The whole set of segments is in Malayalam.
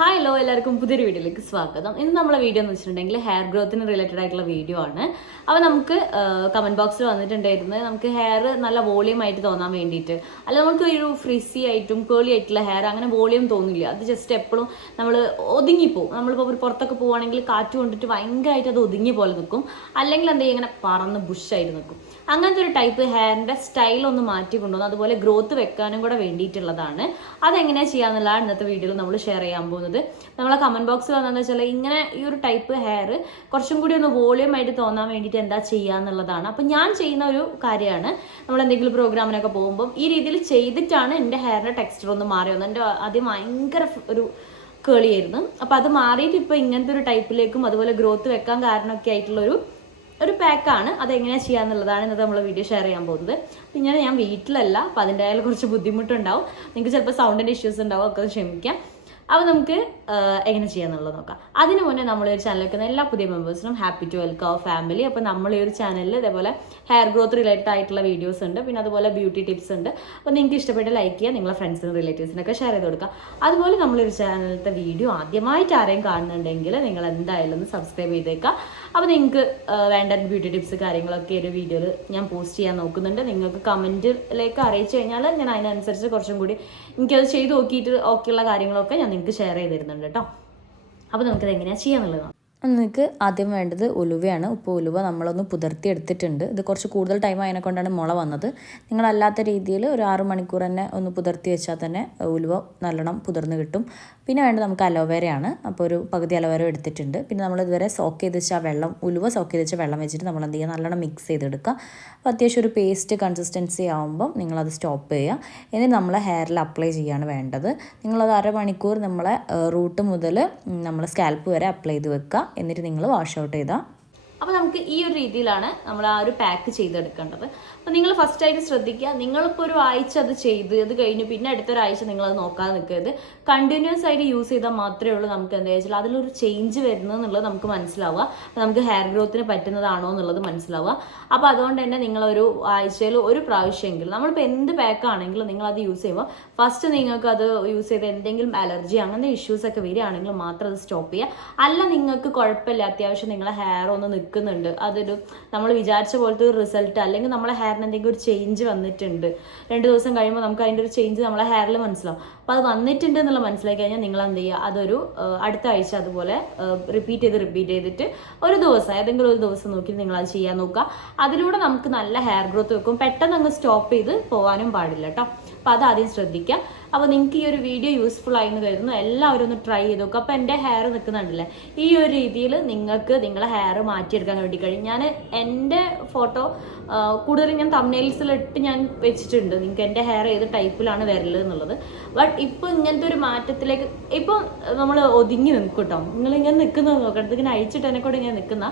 ഹായ് ഹലോ എല്ലാവർക്കും പുതിയൊരു വീഡിയോയിലേക്ക് സ്വാഗതം. ഇന്ന് നമ്മളെ വീഡിയോ എന്ന് വെച്ചിട്ടുണ്ടെങ്കിൽ ഹെയർ ഗ്രോത്തിന് റിലേറ്റഡ് ആയിട്ടുള്ള വീഡിയോ ആണ്. അപ്പോൾ നമുക്ക് കമന്റ് ബോക്സിൽ വന്നിട്ടുണ്ടായിരുന്നത് നമുക്ക് ഹെയർ നല്ല വോളിയം ആയിട്ട് തോന്നാൻ വേണ്ടിയിട്ട്. അല്ല നമുക്ക് ഒരു ഫ്രിസി ആയിട്ടും കേളി ആയിട്ടുള്ള ഹെയർ അങ്ങനെ വോളിയം തോന്നില്ല. അത് ജസ്റ്റ് എപ്പോഴും നമ്മൾ ഒതുങ്ങിപ്പോവും. നമ്മളിപ്പോൾ ഒരു പുറത്തൊക്കെ പോവുകയാണെങ്കിൽ കാറ്റ് കൊണ്ടിട്ട് ഭയങ്കരമായിട്ട് അത് ഒതുങ്ങിയ പോലെ നിൽക്കും അല്ലെങ്കിൽ എന്താ ഇങ്ങനെ പറന്ന് ബുഷായിട്ട് നിൽക്കും അങ്ങനത്തെ ഒരു ടൈപ്പ് ഹെയറിന്റെ സ്റ്റൈൽ ഒന്ന് മാറ്റി കൊണ്ടുവന്നു അതുപോലെ ഗ്രോത്ത് വെക്കാനും കൂടെ വേണ്ടിയിട്ടുള്ളതാണ്. അതെങ്ങനെയാണ് ചെയ്യാന്നുള്ളതാണ് ഇന്നത്തെ വീഡിയോയിൽ നമ്മൾ ഷെയർ ചെയ്യാൻ പോകുന്നത്. നമ്മളെ കമന്റ് ബോക്സിൽ വന്നതെന്ന് വെച്ചാൽ ഇങ്ങനെ ഈ ഒരു ടൈപ്പ് ഹെയർ കുറച്ചും കൂടി ഒന്ന് വോളിയം ആയിട്ട് തോന്നാൻ വേണ്ടിയിട്ട് എന്താ ചെയ്യുക എന്നുള്ളതാണ്. അപ്പം ഞാൻ ചെയ്യുന്ന ഒരു കാര്യമാണ്. നമ്മൾ എന്തെങ്കിലും പ്രോഗ്രാമിനൊക്കെ പോകുമ്പോൾ ഈ രീതിയിൽ ചെയ്തിട്ടാണ് എന്റെ ഹെയറിന്റെ ടെക്സ്ചർ ഒന്ന് മാറി വന്നത്. എന്റെ ആദ്യം ഭയങ്കര ഒരു കേളിയായിരുന്നു അപ്പോൾ അത് മാറിയിട്ട് ഇപ്പോൾ ഇങ്ങനത്തെ ഒരു ടൈപ്പിലേക്കും അതുപോലെ ഗ്രോത്ത് വെക്കാൻ കാരണമൊക്കെ ആയിട്ടുള്ളൊരു ഒരു പാക്കാണ് അത് എങ്ങനെയാണ് ചെയ്യാന്നുള്ളതാണ് ഇന്നത്തെ നമ്മൾ വീഡിയോ ഷെയർ ചെയ്യാൻ പോകുന്നത്. പിന്നെ ഞാൻ വീട്ടിലല്ല അപ്പോൾ അതിന്റെ ആയാലും കുറച്ച് ബുദ്ധിമുട്ടുണ്ടാവും. നിങ്ങൾക്ക് ചിലപ്പോൾ സൗണ്ടിന്റെ ഇഷ്യൂസ് ഉണ്ടാവും ഒക്കെ ക്ഷമിക്കാം. അപ്പോൾ നമുക്ക് എങ്ങനെ ചെയ്യാന്നുള്ളത് നോക്കാം. അതിനു മുന്നേ നമ്മൾ ഈ ചാനൽ വെക്കുന്ന എല്ലാ പുതിയ മെമ്പേഴ്സിനും ഹാപ്പി ടു വെൽക്കം ഫാമിലി അപ്പോൾ നമ്മൾ ഈ ഒരു ചാനലിൽ ഇതേപോലെ ഹെയർ ഗ്രോത്ത് റിലേറ്റഡ് ആയിട്ടുള്ള വീഡിയോസ് ഉണ്ട്. പിന്നെ അതുപോലെ ബ്യൂട്ടി ടിപ്സ് ഉണ്ട്. അപ്പോൾ നിങ്ങൾക്ക് ഇഷ്ടപ്പെട്ട ലൈക്ക് ചെയ്യുക നിങ്ങളെ ഫ്രണ്ട്സിനും റിലേറ്റീവ്സിനൊക്കെ ഷെയർ ചെയ്ത് കൊടുക്കുക. അതുപോലെ നമ്മളൊരു ചാനലിലത്തെ വീഡിയോ ആദ്യമായിട്ട് ആരെയും കാണുന്നുണ്ടെങ്കിൽ നിങ്ങൾ എന്തായാലും ഒന്ന് സബ്സ്ക്രൈബ് ചെയ്തേക്കുക. അപ്പോൾ നിങ്ങൾക്ക് വേണ്ട ബ്യൂട്ടി ടിപ്സ് കാര്യങ്ങളൊക്കെ ഒരു വീഡിയോയിൽ ഞാൻ പോസ്റ്റ് ചെയ്യാൻ നോക്കുന്നുണ്ട്. നിങ്ങൾക്ക് കമന്റിലേക്ക് അറിയിച്ചു കഴിഞ്ഞാൽ ഞാൻ അതിനനുസരിച്ച് കുറച്ചും കൂടി എനിക്കത് ചെയ്ത് നോക്കിയിട്ട് ഓക്കെയുള്ള കാര്യങ്ങളൊക്കെ ഞാൻ നിങ്ങൾക്ക് ഷെയർ ചെയ്ത് തരുന്നുണ്ട് കേട്ടോ. അപ്പോൾ നമുക്കത് എങ്ങനെയാണ് ചെയ്യാന്നുള്ളത് നിങ്ങൾക്ക് ആദ്യം വേണ്ടത് ഉലുവയാണ്. ഉപ്പ് ഉലുവ നമ്മളൊന്ന് പുതിർത്തി എടുത്തിട്ടുണ്ട് ഇത് കുറച്ച് കൂടുതൽ ടൈം അതിനെ കൊണ്ടാണ് മുള വന്നത്. നിങ്ങളല്ലാത്ത രീതിയിൽ ഒരു ആറ് മണിക്കൂർ തന്നെ ഒന്ന് പുതിർത്തി വെച്ചാൽ തന്നെ ഉലുവ നല്ലോണം പുതിർന്ന് കിട്ടും. പിന്നെ വേണ്ടത് നമുക്ക് അലോവേരയാണ് അപ്പോൾ ഒരു പകുതി അലോവേര എടുത്തിട്ടുണ്ട്. പിന്നെ നമ്മൾ ഇതുവരെ സോക്ക് ചെയ്ത് വെച്ച വെള്ളം ഉലുവ സോക്ക് ചെയ്ത് വെച്ച വെള്ളം വെച്ചിട്ട് നമ്മൾ എന്ത് ചെയ്യുക? നല്ലോണം മിക്സ് ചെയ്തെടുക്കുക. അപ്പോൾ അത്യാവശ്യം ഒരു പേസ്റ്റ് കൺസിസ്റ്റൻസി ആകുമ്പം നിങ്ങളത് സ്റ്റോപ്പ് ചെയ്യുക. എന്നിട്ട് നമ്മൾ ഹെയറിൽ അപ്ലൈ ചെയ്യാണ് വേണ്ടത്. നിങ്ങളത് അരമണിക്കൂർ നമ്മളെ റൂട്ട് മുതൽ നമ്മൾ സ്കാൽപ്പ് വരെ അപ്ലൈ ചെയ്ത് വെക്കുക. എന്നിട്ട് നിങ്ങൾ വാഷ് ഔട്ട് ചെയ്താൽ അപ്പോൾ നമുക്ക് ഈ ഒരു രീതിയിലാണ് നമ്മൾ ആ ഒരു പാക്ക് ചെയ്തെടുക്കേണ്ടത്. അപ്പോൾ നിങ്ങൾ ഫസ്റ്റ് ആയിട്ട് ശ്രദ്ധിക്കുക. നിങ്ങളിപ്പോൾ ഒരു ആഴ്ച അത് ചെയ്ത് അത് കഴിഞ്ഞ് പിന്നെ അടുത്തൊരാഴ്ച നിങ്ങൾ അത് നോക്കാതെ നിൽക്കരുത്. കണ്ടിന്യൂസ് ആയിട്ട് യൂസ് ചെയ്താൽ മാത്രമേ ഉള്ളൂ നമുക്ക് എന്താ വെച്ചാൽ അതിലൊരു ചേഞ്ച് വരുന്നത് എന്നുള്ളത് നമുക്ക് മനസ്സിലാവുക. നമുക്ക് ഹെയർ ഗ്രോത്തിന് പറ്റുന്നതാണോ എന്നുള്ളത് മനസ്സിലാവുക. അപ്പോൾ അതുകൊണ്ട് തന്നെ നിങ്ങളൊരു ആഴ്ചയിൽ ഒരു പ്രാവശ്യമെങ്കിലും നമ്മളിപ്പോൾ എന്ത് പാക്ക് ആണെങ്കിലും നിങ്ങൾ അത് യൂസ് ചെയ്യുമ്പോൾ ഫസ്റ്റ് നിങ്ങൾക്ക് അത് യൂസ് ചെയ്ത് എന്തെങ്കിലും അലർജി അങ്ങനത്തെ ഇഷ്യൂസ് ഒക്കെ വരികയാണെങ്കിൽ മാത്രം അത് സ്റ്റോപ്പ് ചെയ്യുക. അല്ല നിങ്ങൾക്ക് കുഴപ്പമില്ല. അത്യാവശ്യം നിങ്ങളെ ഹെയർ ഒന്ന് നിൽക്കുന്നുണ്ട്. അതൊരു നമ്മൾ വിചാരിച്ച പോലത്തെ ഒരു റിസൾട്ട് അല്ലെങ്കിൽ നമ്മളെ ഹെയറിന് എന്തെങ്കിലും ഒരു ചേഞ്ച് വന്നിട്ടുണ്ട്. രണ്ട് ദിവസം കഴിയുമ്പോൾ നമുക്ക് അതിന്റെ ഒരു ചേഞ്ച് നമ്മളെ ഹെയറിൽ മനസ്സിലാവും. അപ്പോൾ അത് വന്നിട്ടുണ്ട് എന്നുള്ള മനസ്സിലാക്കി കഴിഞ്ഞാൽ നിങ്ങൾ എന്ത് ചെയ്യുക? അതൊരു അടുത്ത ആഴ്ച അതുപോലെ റിപ്പീറ്റ് ചെയ്ത് റിപ്പീറ്റ് ചെയ്തിട്ട് ഒരു ദിവസം ഏതെങ്കിലും ഒരു ദിവസം നോക്കി നിങ്ങൾ അത് ചെയ്യാൻ നോക്കുക. അതിലൂടെ നമുക്ക് നല്ല ഹെയർ ഗ്രോത്ത് വെക്കും. പെട്ടെന്ന് അങ്ങ് സ്റ്റോപ്പ് ചെയ്ത് പോകാനും പാടില്ല കേട്ടോ. അപ്പോൾ അത് ആദ്യം ശ്രദ്ധിക്കുക. അപ്പോൾ നിങ്ങൾക്ക് ഈ ഒരു വീഡിയോ യൂസ്ഫുൾ ആയി എന്ന് കരുതുന്നു. എല്ലാവരും ഒന്ന് ട്രൈ ചെയ്ത് നോക്കുക അപ്പോൾ എന്റെ ഹെയർ നിൽക്കുന്നുണ്ടല്ലേ? ഈ ഒരു രീതിയിൽ നിങ്ങൾക്ക് നിങ്ങളെ ഹെയർ മാറ്റിയെടുക്കാൻ വേണ്ടി കഴിയും. ഞാൻ എന്റെ ഫോട്ടോ കൂടുതലും ഞാൻ തമ്നെയിൽസിലിട്ട് ഞാൻ വെച്ചിട്ടുണ്ട്. നിങ്ങൾക്ക് എന്റെ ഹെയർ ഏത് ടൈപ്പിലാണ് വരലത് എന്നുള്ളത് ബട്ട് ഇപ്പോൾ ഇങ്ങനത്തെ ഒരു മാറ്റത്തിലേക്ക് ഇപ്പോൾ നമ്മൾ ഒതുങ്ങി നിൽക്കും കേട്ടോ നിങ്ങൾ ഇങ്ങനെ നിൽക്കുന്നത് നോക്കണം. ഇങ്ങനെ അഴിച്ചിട്ട് എന്നെ കൂടെ ഇങ്ങനെ നിൽക്കുന്ന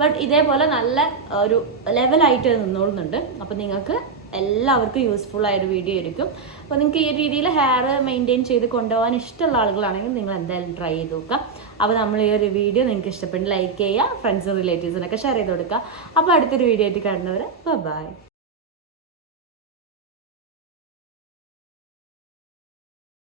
ബട്ട് ഇതേപോലെ നല്ല ഒരു ലെവലായിട്ട് നിന്നോളുന്നുണ്ട്. അപ്പം നിങ്ങൾക്ക് എല്ലാവർക്കും യൂസ്ഫുൾ ആയൊരു വീഡിയോ ആയിരിക്കും. അപ്പോൾ നിങ്ങൾക്ക് ഈ രീതിയിൽ ഹെയർ മെയിന്റെയിൻ ചെയ്ത് കൊണ്ടുപോകാൻ ഇഷ്ടമുള്ള ആളുകളാണെങ്കിൽ നിങ്ങൾ എന്തായാലും ട്രൈ ചെയ്ത് നോക്കുക. അപ്പോൾ നമ്മൾ ഈ ഒരു വീഡിയോ നിങ്ങൾക്ക് ഇഷ്ടപ്പെട്ട് ലൈക്ക് ചെയ്യുക ഫ്രണ്ട്സും റിലേറ്റീവ്സിനൊക്കെ ഷെയർ ചെയ്ത് കൊടുക്കുക. അപ്പോൾ അടുത്തൊരു വീഡിയോ ആയിട്ട് കാണുന്നവർ ബൈ